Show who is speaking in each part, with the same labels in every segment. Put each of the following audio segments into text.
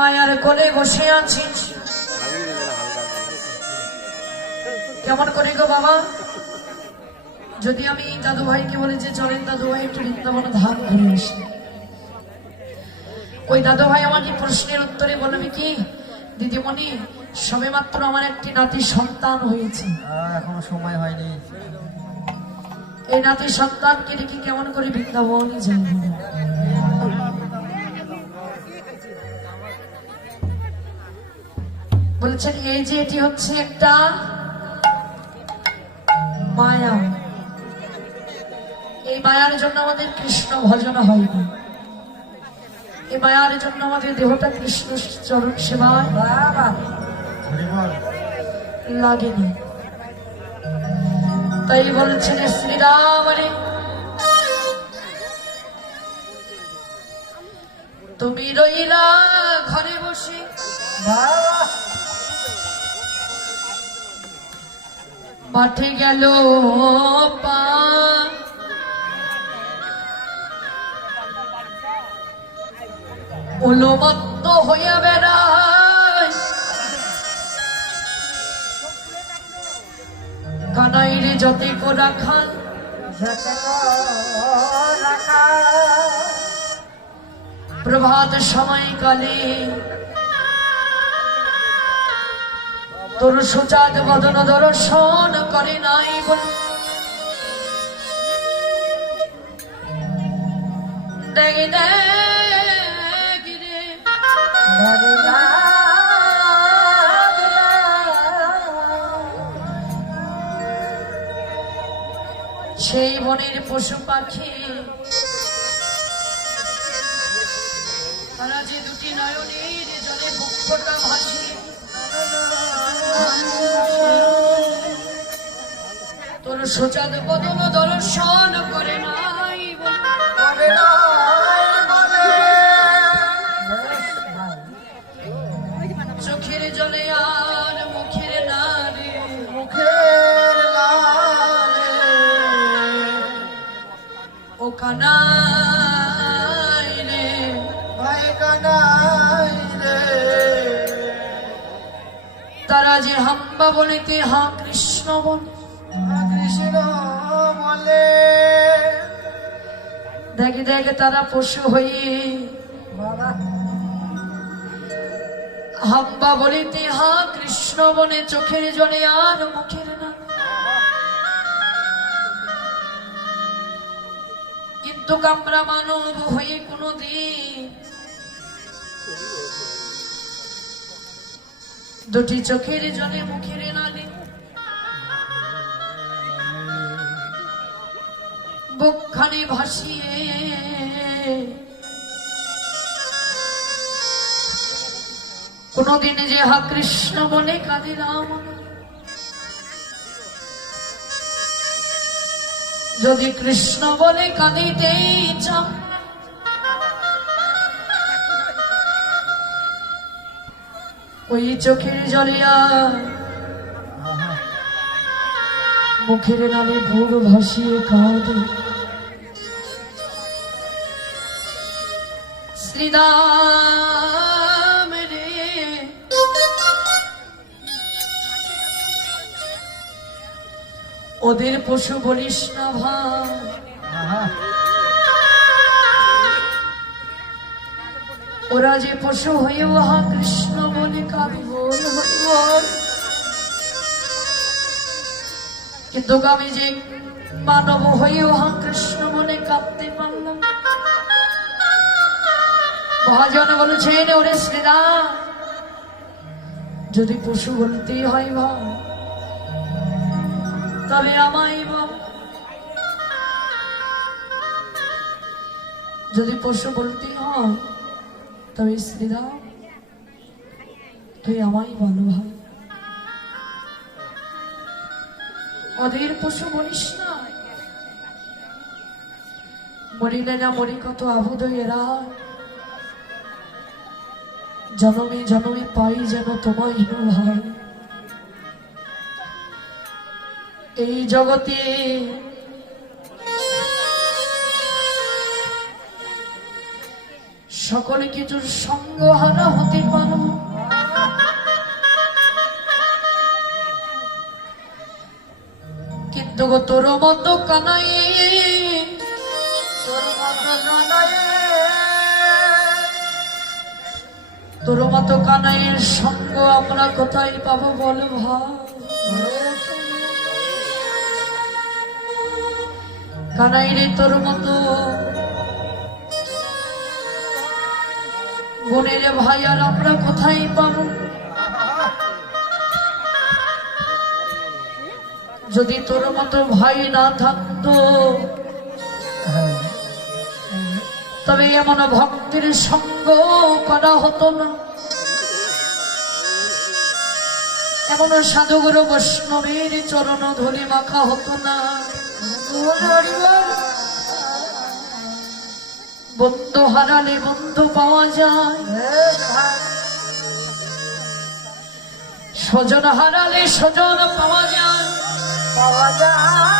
Speaker 1: মায়ার কোলে বসে আছিস কেমন করে গো বাবা? যদি আমি দাদু ভাইকে বলি যে চলেন দাদু ভাই একটু বৃন্দাবন ধাম ঘুরে আসি। ওই দাদু ভাই আমাকে প্রশ্নের উত্তরে বলবে কি? দিদিমণি সবে মাত্র আমার একটি নাতি সন্তান হয়েছে।
Speaker 2: এখনও সময় হয়নি।
Speaker 1: এই নাতি সন্তানকে রেখে কেমন করে বৃন্দাবনই যাই বলছেন, এই যে এটি হচ্ছে একটা মায়া। এই মায়ার জন্য আমাদের কৃষ্ণ ভজন হয়নি এই মায়ার জন্য আমাদের দেহটা কৃষ্ণ চরণ সেবায় লাগেনি। তাই বলছেন শ্রীরাম তুমি রইলা ঘরে বসে।
Speaker 2: বাবা
Speaker 1: মাঠে গেল পা। উলমত্ত হইয়া বেড়ায় কানাইরে যতে কোরা খান প্রভাত সময়কালে তোর সুচাঁদ বদন দর্শন করে নাই বল। সেই বনের পশু পাখি। তারা যে দুটি নয়নের জলে বক্ষটা ভাসে তোর সোচাদ বদন দর্শন করে নাই বল। চোখের জলে আর মুখের নারে
Speaker 2: মুখের
Speaker 1: ও কানাই রে।
Speaker 2: ভাই কানাই রে।
Speaker 1: তারা যে হাম্বা বলিতে হা কৃষ্ণ বলে দেখে দেখে তারা পশু
Speaker 2: বাবা
Speaker 1: হাম্বা বলিতে, হা, কৃষ্ণ বনে চোখের জনে আর মুখের না। কিন্তু আমরা মানব হয়ে কোনো দিন দুটি চোখের জলে মুখের নালে বুকখানি ভাসিয়ে কোনদিন যে হা কৃষ্ণ বলে কাঁদিলাম। যদি কৃষ্ণ বলে কাঁদিতেই চাও ওই চোখের জলিয়া মুখের নামে ভোগ ভাসিয়ে কাঁদে ওদের পশু বলিস না ভাই। ওরা যে পশু হয়ে উহা কৃষ্ণ বলে কাবি বল কিন্তু আমি যে মানব হয়ে উহা কৃষ্ণ বলে কাঁদতে পারলাম। মহাজন বলেছেন, ওরে শ্রীরাম যদি পশু বলতেই হয় ভাই তবে আমায় যদি পশু বলতেই হয়, তবে শ্রীরাম তুই আমায় বলো ভাই। অধীর পশু বলিস না। মরিলে না মরি কত আবুদ এরা জনমে জনমে পাই যেন তোমায় ভাই এই জগতে সকলে কিছুর সঙ্গ হারা হতে পারব কিন্তু তোর মতো কানাই
Speaker 2: তোর মতো কানাইয়ে
Speaker 1: তোর মতো কানাইয়ের সঙ্গ আমরা কোথায় পাবো বল ভাই? কানাই রে তোর মতো বোনের ভাই আর আমরা কোথায় পাবো? যদি তোর মতো ভাই না থাকতো তবে এমন ভক্তির সঙ্গ করা হতো না। এমন সাধুগুরু বৈষ্ণবের চরণ ধরে মাখা হতো না। বন্ধু হারালে বন্ধু পাওয়া যায়। স্বজন হারালে স্বজন পাওয়া যায়।
Speaker 2: পাওয়া যায়।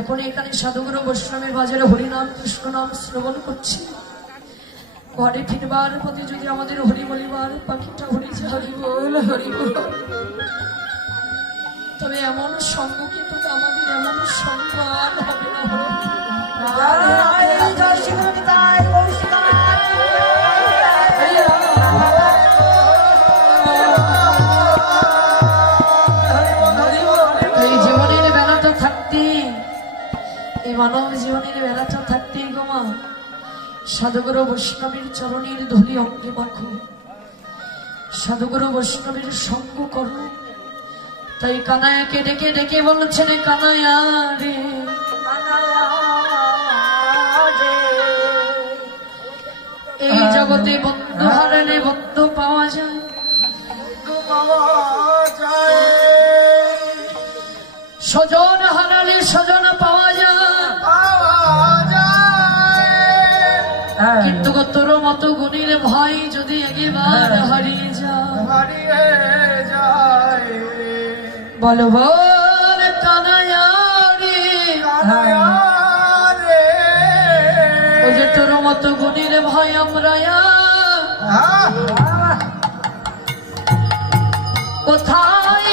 Speaker 1: এখন এখানে সাধুগুরু বৈষ্ণবের বাজারে হরিনাম কৃষ্ণ নাম শ্রবণ করছি। ঘরে ফিরবার পথে যদি আমাদের হরি বলিবার পাখিটা হরি হরি বল হরি বল। তবে এমন সঙ্গ কিন্তু আমাদের এমন আর হবে না মানব জীবনের বেলাটা থাকতে গোমা সাধুগুরু বৈষ্ণবের চরণের ধুলি অঙ্গে মাখো। সাধুগুরু বৈষ্ণবের সঙ্গ করো। তাই কানায়াকে ডেকে ডেকে বলছেন কানায়া রে। এই জগতে বন্ধু হারালে বন্ধু পাওয়া যায়। স্বজন হারালে স্বজন মতো গুণের ভাই যদি একেবার হারিয়ে যায়। বল বল কানায়া রে। ও যে তোর মতো গুণের আমরা কোথায়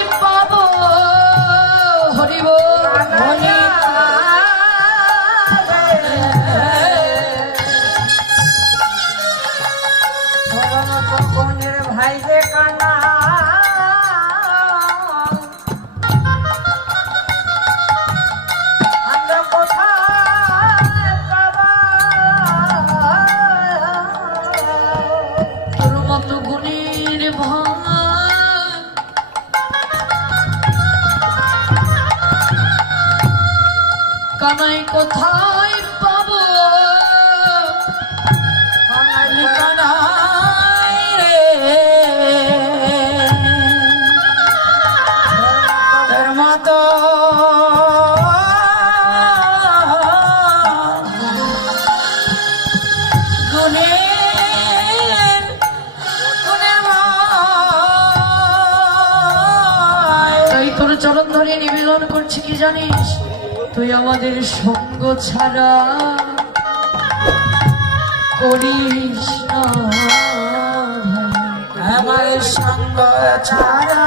Speaker 1: চরণ নিবেদন করছি কি জানিস? তুই আমাদের সঙ্গ ছাড়া করিস না।
Speaker 2: আমার সঙ্গ ছাড়া।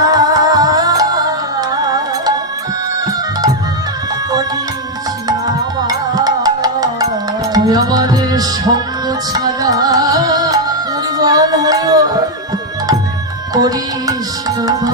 Speaker 1: তুই আমাদের সঙ্গ ছাড়া করিস না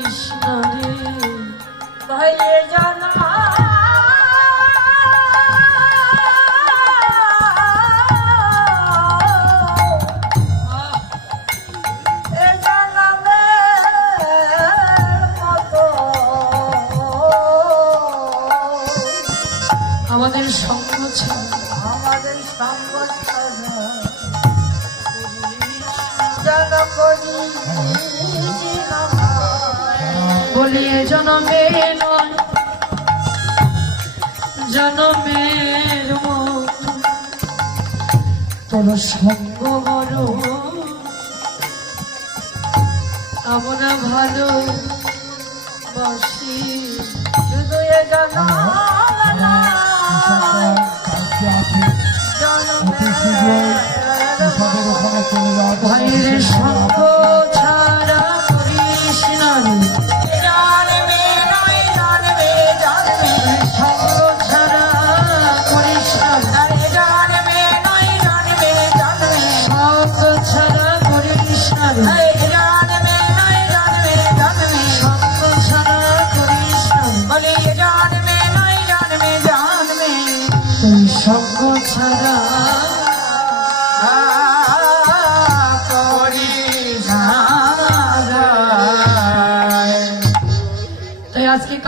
Speaker 1: জনমে নয় জনমের তোর সঙ্গ বড় আমরা ভালো বাসি
Speaker 2: হৃদয়ে জানা
Speaker 1: ভাইয়ের সঙ্গ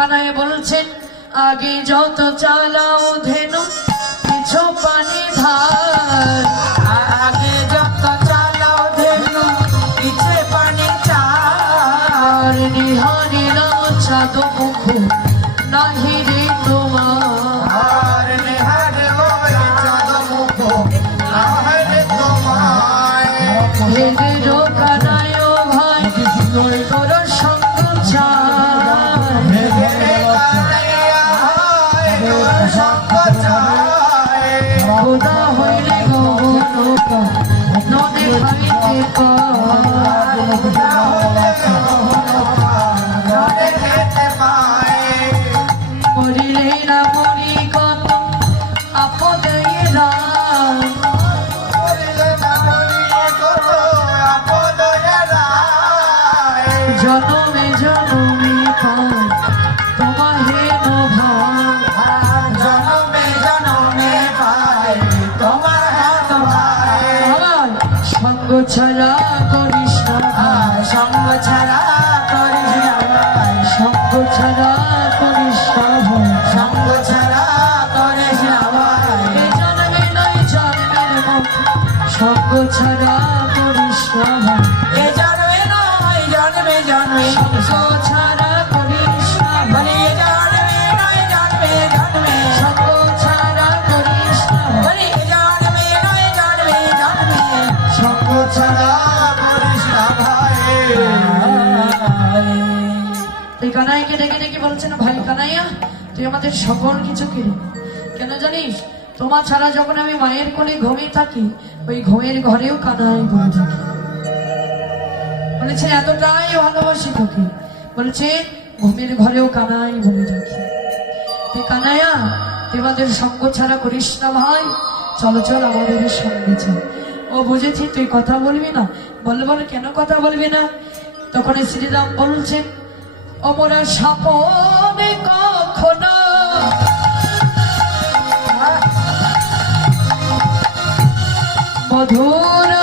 Speaker 1: খানায় বলছেন আগে যত চালাও ধেনু কিছু পানি ধার কানাইকে ডেকে ডেকে বলছেন ভাই কানাইয়া তুই আমাদের সকল কিছুকে কেন জানিস তোমার ছাড়া যখন আমি মায়ের কোলে ঘুমিয়ে থাকি ওই ঘুমের ঘরেও কানায় বলে থাকি। বলেছে, এতটাই ভালোবাসি তোকে। বলেছে, ঘুমের ঘরেও কানাই বলে রাখি। তুই কানায়া তোমাদের সঙ্গ ছাড়া করিস না ভাই। চলো, চল, আমাদের সঙ্গে চল। ও বুঝেছি, তুই কথা বলবি না। বল বল, কেন কথা বলবি না? তখন শ্রীরাম বলছেন অমরা সাপ কখনো মধুর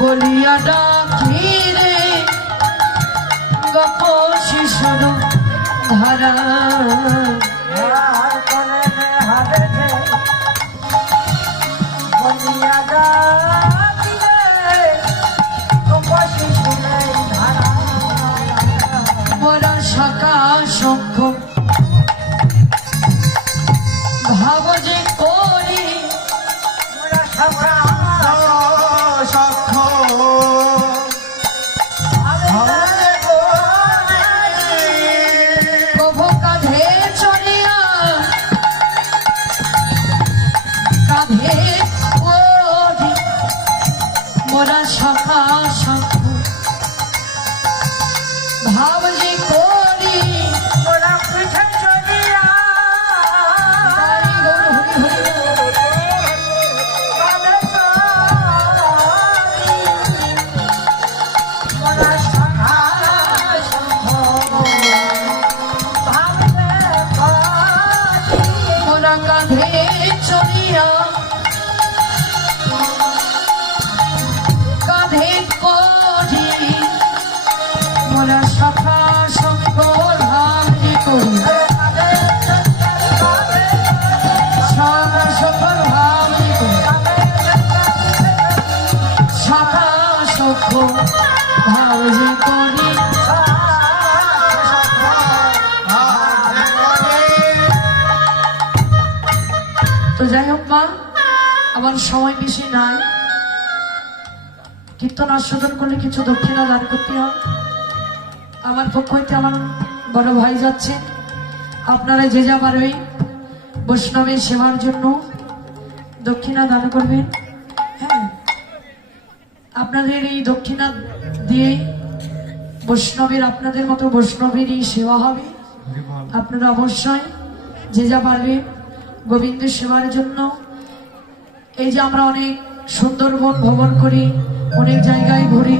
Speaker 1: বলিয়া ডাকি রে গপ শিশুর ধারা। আমার সময় বেশি নাই। কীর্তন আস্বাদন করলে কিছু দক্ষিণা দান করতে হয়। আমার পক্ষ হইতে আমার বড় ভাই যাচ্ছে। আপনারা যে যাবার ওই বৈষ্ণবের সেবার জন্য দক্ষিণা দান করবেন। হ্যাঁ আপনাদের এই দক্ষিণা দিয়ে বৈষ্ণবের, আপনাদের মতো বৈষ্ণবেরই সেবা হবে। আপনারা অবশ্যই যে যা পারবেন গোবিন্দের সেবার জন্য এই যে আমরা অনেক সুন্দরবন ভ্রমণ করি অনেক জায়গায় ঘুরি।